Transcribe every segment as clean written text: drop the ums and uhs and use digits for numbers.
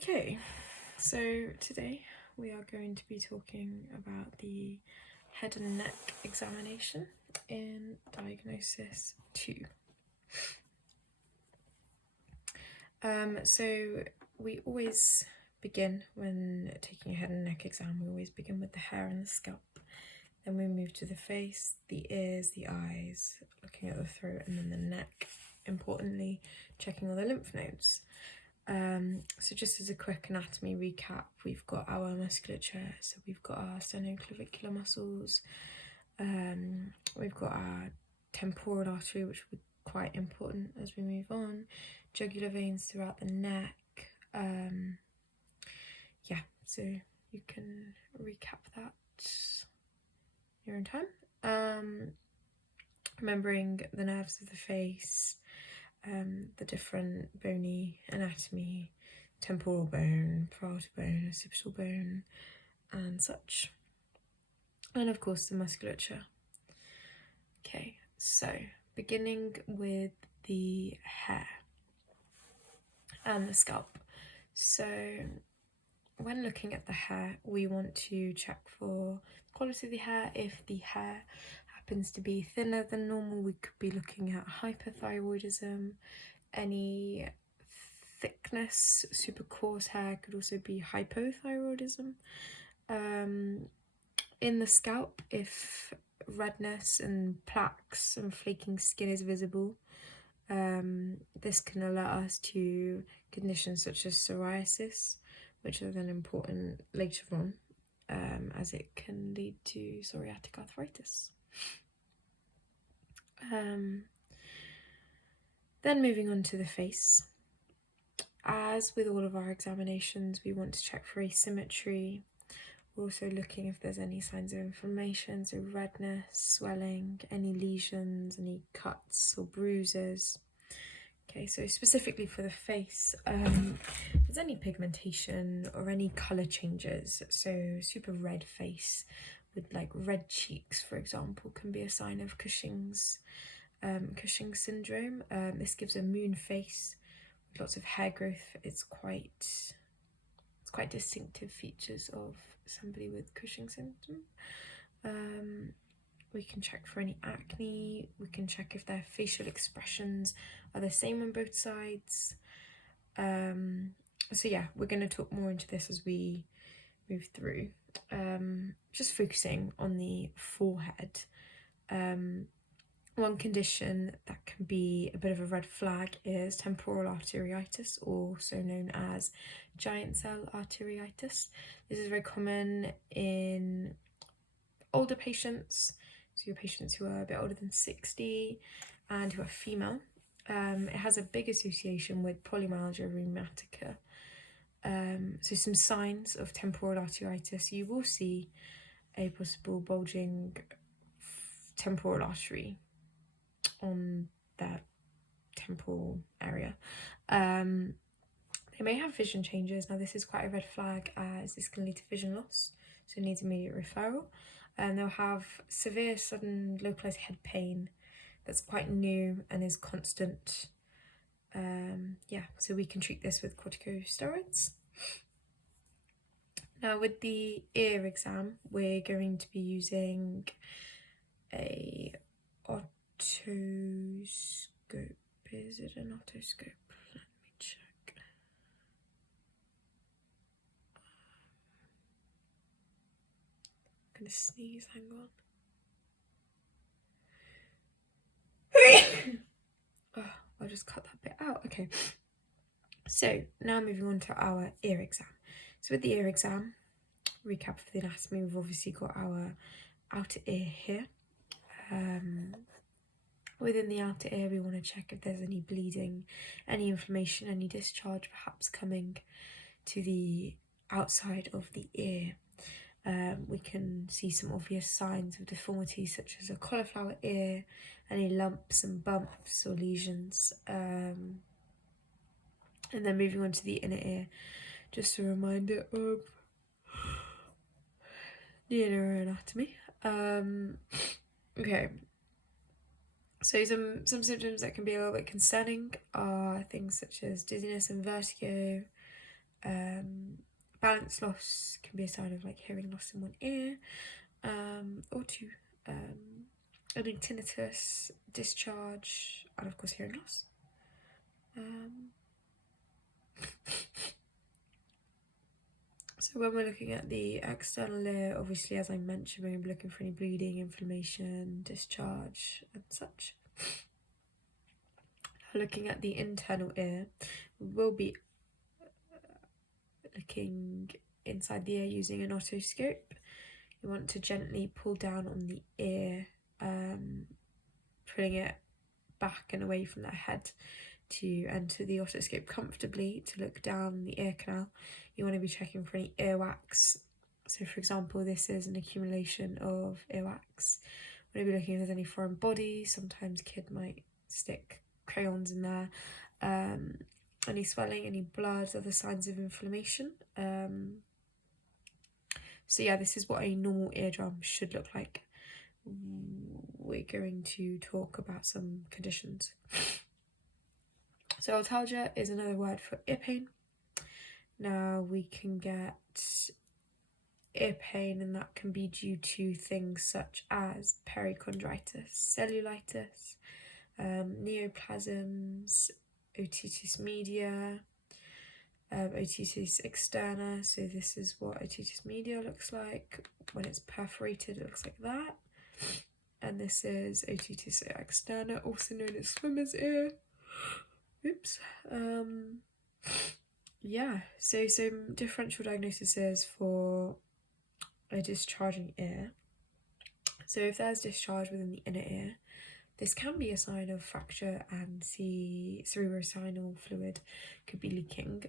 Okay, so today we are going to be talking about the head and neck examination in Diagnosis 2. So we always begin, when taking a head and neck exam, we always begin with the hair and the scalp. Then we move to the face, the ears, the eyes, looking at the throat, and then the neck. Importantly, checking all the lymph nodes. So just as a quick anatomy recap, we've got our musculature, so we've got our sternoclavicular muscles, we've got our temporal artery, which will be quite important as we move on, jugular veins throughout the neck. Yeah, so you can recap that your own time. Remembering the nerves of the face, the different bony anatomy, temporal bone, parietal bone, occipital bone, and such. And of course the musculature. Okay, so beginning with the hair and the scalp. So when looking at the hair, we want to check for the quality of the hair. If the hair happens to be thinner than normal, we could be looking at hyperthyroidism. Any thickness, super coarse hair could also be hypothyroidism. In the scalp, if redness and plaques and flaking skin is visible, this can alert us to conditions such as psoriasis, which are then important later on, as it can lead to psoriatic arthritis. Then moving on to the face. As with all of our examinations, we want to check for asymmetry. We're also looking if there's any signs of inflammation, so redness, swelling, any lesions, any cuts or bruises. Okay, so specifically for the face, if there's any pigmentation or any colour changes, so super red face with like red cheeks, for example, can be a sign of Cushing's syndrome. This gives a moon face with lots of hair growth. It's quite distinctive features of somebody with Cushing's syndrome. We can check for any acne. We can check if their facial expressions are the same on both sides. So yeah, we're going to talk more into this as we move through. Just focusing on the forehead. One condition that can be a bit of a red flag is temporal arteriitis, also known as giant cell arteriitis. This is very common in older patients, so your patients who are a bit older than 60 and who are female. It has a big association with polymyalgia rheumatica. So some signs of temporal arteriitis: you will see a possible bulging temporal artery on that temporal area. They may have vision changes. Now this is quite a red flag, as this can lead to vision loss, so it needs immediate referral. And they'll have severe sudden localized head pain that's quite new and is constant. So we can treat this with corticosteroids. Now with the ear exam, we're going to be using a otoscope. Is it an otoscope? Let me check. I'm gonna sneeze, hang on. Oh, I'll just cut that bit out. Okay. So now moving on to our ear exam. So with the ear exam, recap for the anatomy, we've obviously got our outer ear here. Within the outer ear, we want to check if there's any bleeding, any inflammation, any discharge perhaps coming to the outside of the ear. We can see some obvious signs of deformity, such as a cauliflower ear, any lumps and bumps or lesions. And then moving on to the inner ear, just a reminder of the inner anatomy. Okay. So some symptoms that can be a little bit concerning are things such as dizziness and vertigo, Balance loss can be a sign of like hearing loss in one ear or two. Any tinnitus, discharge, and of course hearing loss. So when we're looking at the external ear, obviously as I mentioned, we're going to be looking for any bleeding, inflammation, discharge and such. Looking at the internal ear, we'll be looking inside the ear using an otoscope. You want to gently pull down on the ear, pulling it back and away from the head to enter the otoscope comfortably to look down the ear canal. You want to be checking for any earwax. So for example, this is an accumulation of earwax. You want to be looking if there's any foreign bodies. Sometimes kid might stick crayons in there. Any swelling, any blood, other signs of inflammation. So yeah, this is what a normal eardrum should look like. We're going to talk about some conditions. So otalgia is another word for ear pain. Now we can get ear pain, and that can be due to things such as perichondritis, cellulitis, neoplasms, otitis media, otitis externa. So this is what otitis media looks like. When it's perforated, it looks like that. And this is otitis externa, also known as swimmer's ear. Oops. Yeah, so some differential diagnoses for a discharging ear. So if there's discharge within the inner ear, this can be a sign of fracture, and the cerebrospinal fluid could be leaking.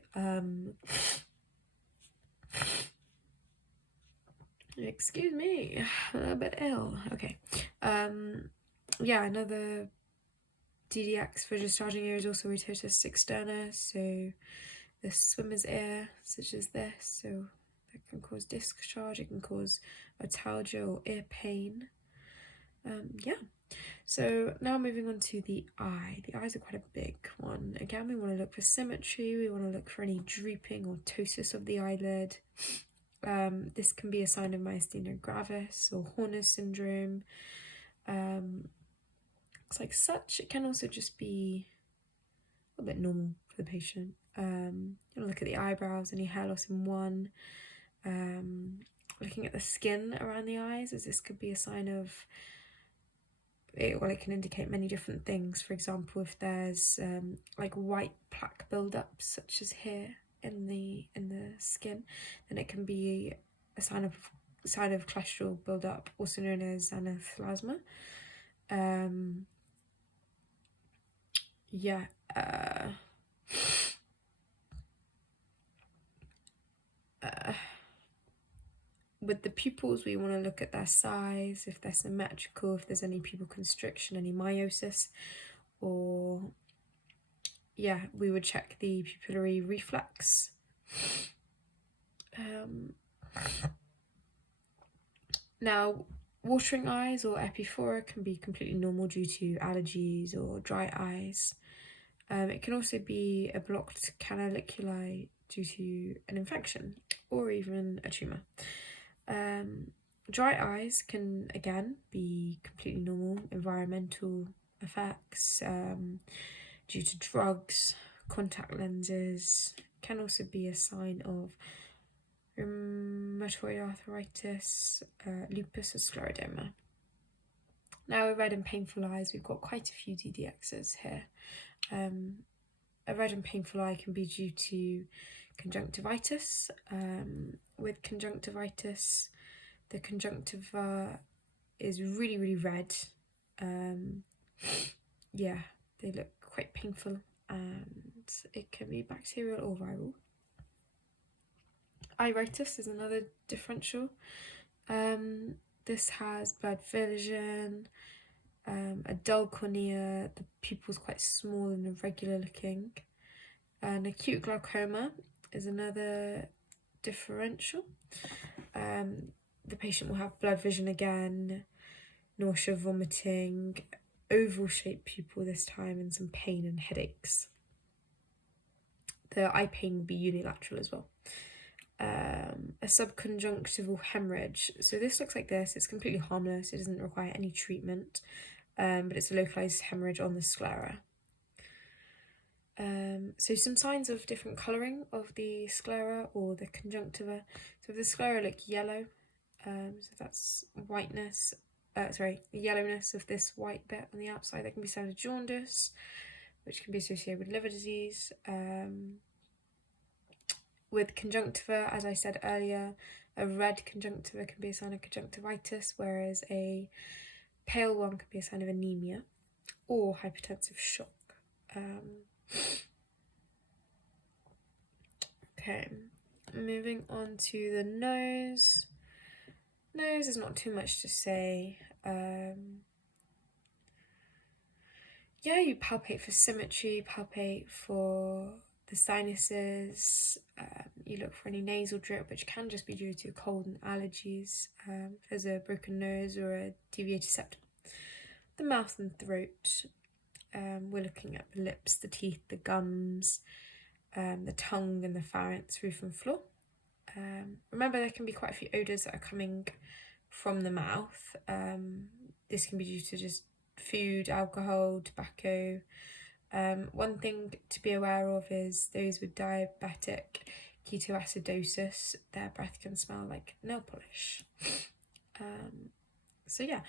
Excuse me, a little bit ill. Okay. Yeah, another DDX for discharging ear is also otitis externa, so the swimmer's ear, such as this, so that can cause discharge, it can cause otalgia or ear pain. Yeah, so now moving on to the eye. The eyes are quite a big one. Again, we want to look for symmetry, we want to look for any drooping or ptosis of the eyelid. This can be a sign of myasthenia gravis or Horner's syndrome. Looks like such. It can also just be a little bit normal for the patient. You want to look at the eyebrows, any hair loss in one. Looking at the skin around the eyes, as this could be a sign of it, well, it can indicate many different things. For example, if there's like white plaque buildup, such as here in the skin, then it can be a sign of cholesterol buildup, also known as anaplasma. Yeah. With the pupils, we want to look at their size, if they're symmetrical, if there's any pupil constriction, any miosis, or yeah, we would check the pupillary reflex. Now, watering eyes or epiphora can be completely normal due to allergies or dry eyes. It can also be a blocked canaliculi due to an infection or even a tumour. Dry eyes can again be completely normal, environmental effects due to drugs, contact lenses, can also be a sign of rheumatoid arthritis, lupus, or scleroderma. Now with red and painful eyes, we've got quite a few DDXs here. A red and painful eye can be due to conjunctivitis. With conjunctivitis, the conjunctiva is really, really red. Yeah, they look quite painful, and it can be bacterial or viral. Iritis is another differential. This has blurred vision, a dull cornea, the pupil's quite small and irregular looking. An acute glaucoma is another differential. The patient will have blurred vision again, nausea, vomiting, oval shaped pupil this time, and some pain and headaches. the eye pain will be unilateral as well. A subconjunctival hemorrhage. So this looks like this. It's completely harmless. It doesn't require any treatment, but it's a localized hemorrhage on the sclera. So some signs of different colouring of the sclera or the conjunctiva. So if the sclera look yellow, so that's whiteness, yellowness of this white bit on the outside, that can be signs of jaundice, which can be associated with liver disease. With conjunctiva, as I said earlier, a red conjunctiva can be a sign of conjunctivitis, whereas a pale one can be a sign of anemia or hypertensive shock. Okay, moving on to the nose. Nose is not too much to say. Yeah, you palpate for symmetry, palpate for the sinuses, you look for any nasal drip, which can just be due to cold and allergies, if there's a broken nose or a deviated septum. The mouth and throat, we're looking at the lips, the teeth, the gums, the tongue and the pharynx, roof and floor. Remember, there can be quite a few odours that are coming from the mouth. This can be due to just food, alcohol, tobacco. One thing to be aware of is those with diabetic ketoacidosis, their breath can smell like nail polish. So yeah,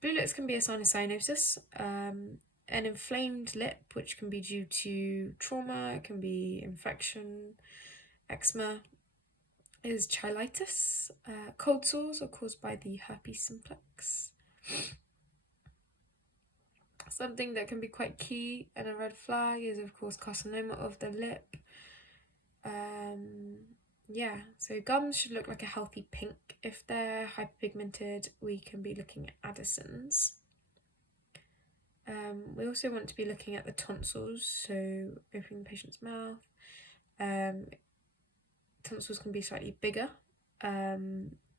blue lips can be a sign of cyanosis. An inflamed lip, which can be due to trauma, it can be infection, eczema, is cheilitis. Cold sores are caused by the herpes simplex. Something that can be quite key and a red flag is, of course, carcinoma of the lip. Yeah, so gums should look like a healthy pink. If they're hyperpigmented, we can be looking at Addison's. We also want to be looking at the tonsils, so opening the patient's mouth. Tonsils can be slightly bigger,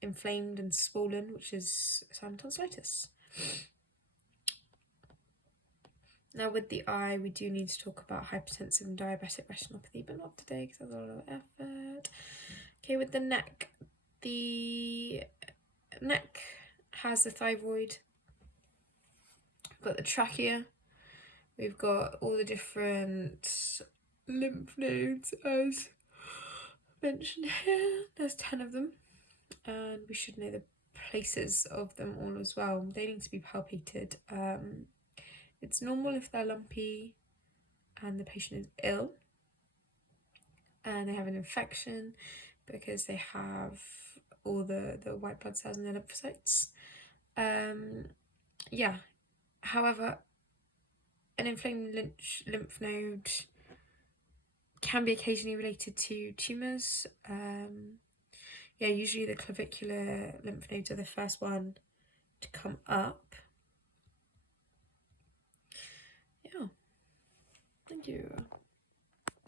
inflamed and swollen, which is a sign of tonsillitis. Now with the eye, we do need to talk about hypertensive and diabetic retinopathy, but not today because that's a lot of effort. Okay, with the neck has the thyroid. We've got the trachea. We've got all the different lymph nodes as mentioned here. There's 10 of them, and we should know the places of them all as well. They need to be palpated. It's normal if they're lumpy and the patient is ill and they have an infection because they have all the white blood cells in their lymphocytes. Yeah, however, an inflamed lymph node can be occasionally related to tumours. Yeah, usually the clavicular lymph nodes are the first one to come up. Yeah, thank you.